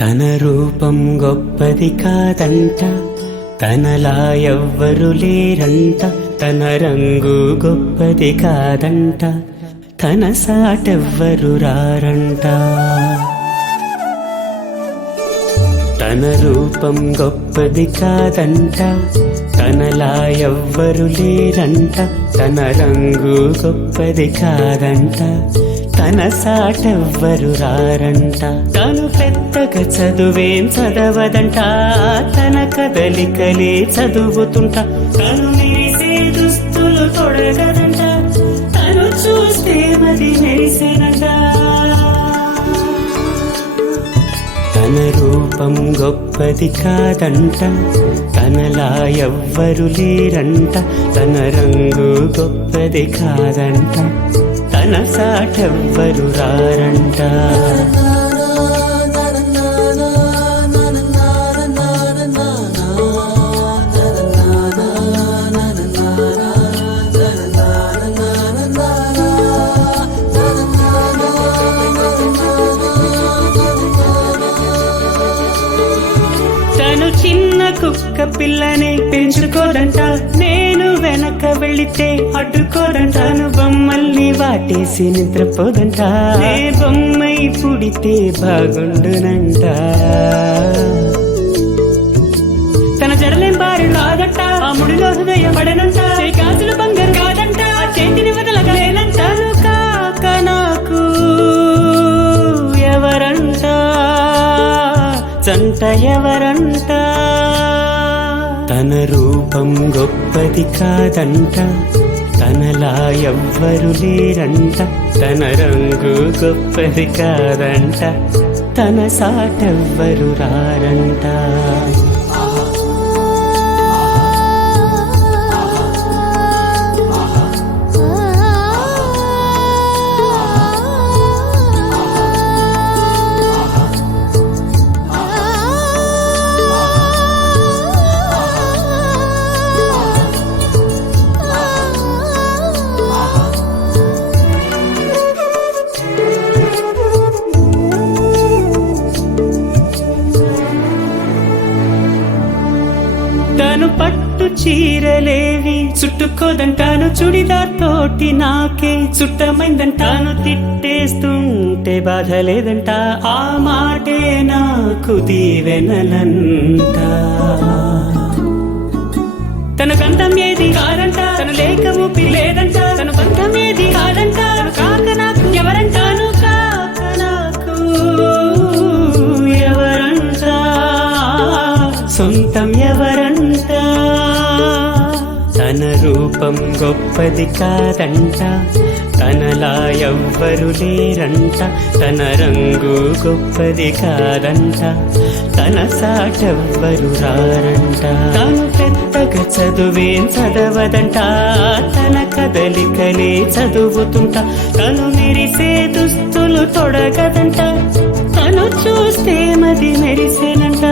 తన రూపం గొప్పది కాదంట, తనలా ఎవ్వరు లేరంట. తన రంగు గొప్పది కాదంట, తన సాటెవ్వరు రారంట. తన రూపం గొప్పది కాదంట, తనలా ఎవ్వరు లేరంట. తన రంగు గొప్పది కాదంట, తన సాటెవ్వరు రారంట. తను పెద్దగా చదువేం చదవదంట, తన కదలికలే చదువుతుంటా. తను మెరిసే దుస్తులు తొడగదంట, తను చూస్తే మది మెరిసేనంట. తన రూపం గొప్పది కాదంట, తనలా ఎవ్వరు లేరంట. తన రంగు గొప్పది కాదంట, తన సాటెవ్వరు రారంట. తను చిన్న కుక్క పిల్లని పెంచుకోదంట, నేను వెనక వెళితే అడ్డుకోదంట. తను బొమ్మల్ని వాటేసి నిద్రపోదంట, ఏ బొమ్మై పుడితే బాగుండునంట. తన జడలేం బారి కాదంట, ఆ ముడిలో హృదయం పడనంట. గాజులు బంగారు కాదంట, ఆ చేతిని వదలగలేనంట. తను కాక నాకు ఎవరంట, జంట ఎవరంట. తన రూపం గొప్పది కాదంట, తనలా ఎవ్వరు లేరంట. తన రంగు గొప్పది కాదంట, తన సాటెవ్వరు రారంట. తను పట్టు చీరలేవి చుట్టుకోదంటాను, చుడిదార్ తోటి నాకే చుట్టమైందంటాను. తిట్టేస్తుంటే బాధ లేదంట, ఆ మాటే నాకు దీవెనలంట. తన గంధం ఏది కాదంట, తను లేక ఊపిరి లేదంట. తన బంధం ఏది కాదంట, తను కాక నాకు ఎవరంటాను. కాక నాకు ఎవరంట, సొంతం ఎవరంట. తన రూపం గొప్పది కాదంట, తనలా ఎవ్వరు లేరంట. తన రంగు గొప్పది కాదంట, తన సాటెవ్వరు రారంట. తను పెద్దగా చదువేం చదవదంట, తన కదలికలే చదువుతుంటా. తను మెరిసే దుస్తులు తొడగదంట, తను చూస్తే మది మెరిసేనంట.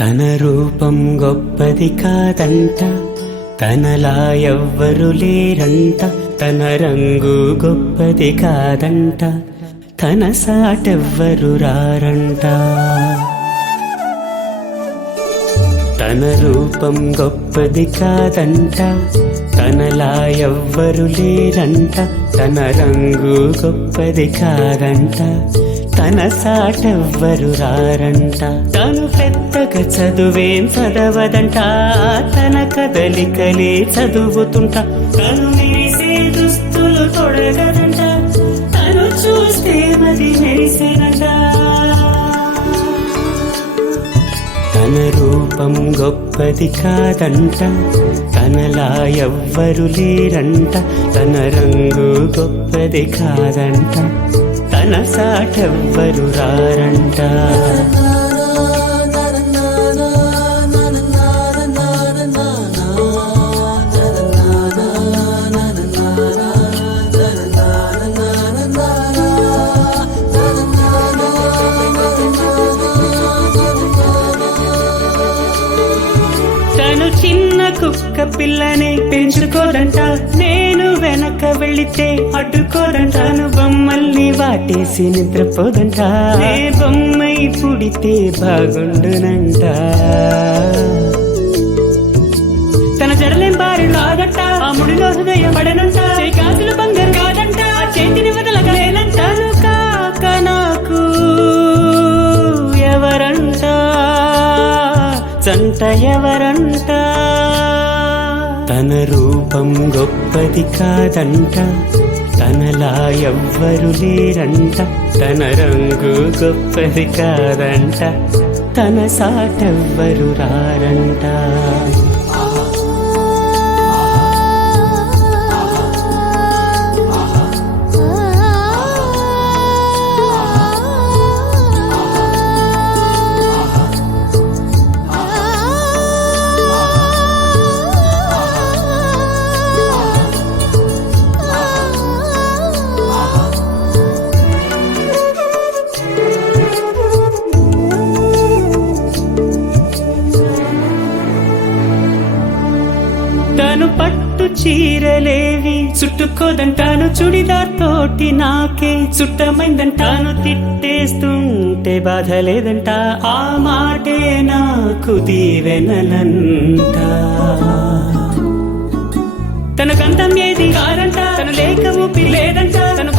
తన రూపం గొప్పది కాదంట, తనలా ఎవ్వరు లేరంట. తన రంగు గొప్పది కాదంట, తన సాటెవ్వరు రారంట. తన రూపం గొప్పది కాదంట, తనలా ఎవ్వరు లేరంట. తన రంగు గొప్పది కాదంట, తన సాటెవ్వరు రారంట. తను పెద్దగా చదువేం చదవదంట, తన కదలికలే చదువుతుంటా. తను మెరిసే దుస్తులు తొడగదంట, తను చూస్తే మది మెరిసేనంట. తన రూపం గొప్పది కాదంట, తనలా ఎవ్వరు లేరంట. తన రంగు గొప్పది కాదంట, తన సాటెవ్వరు రారంట. కుక్క పిల్లనే పెంచుకోదంట, నేను వెనక వెళితే అడ్డుకోదంటాను, బొమ్మల్ని వాటేసి నిద్రపోదంట, ఏ బొమ్మై పుడితే బాగుండునంట. తన జడలేం బారి కాదంట, ఆ ముడిలో హృదయం పడనంట, చేతులు బంగారు కాదంట, ఆ చేతిని వదలగలేనంట. తను కాక నాకు ఎవరంట, జంట ఎవరంట. తన రూపం గొప్పది కాదంట, తనలా ఎవ్వరు లేరంట, తన రంగు గొప్పది కాదంట, తన సాటెవ్వరు రారంట. తను పట్టు చీరలేవి చుట్టుకోదంటాను, చుడిదార్ తోటి నాకే చుట్టమైందంటాను, తిట్టేస్తుంటే బాధ లేదంట, ఆ మాటే నాకు దీవెనలంట. తన గంధం ఏది కాదంట, తను లేక ఊపి లేదంట, తను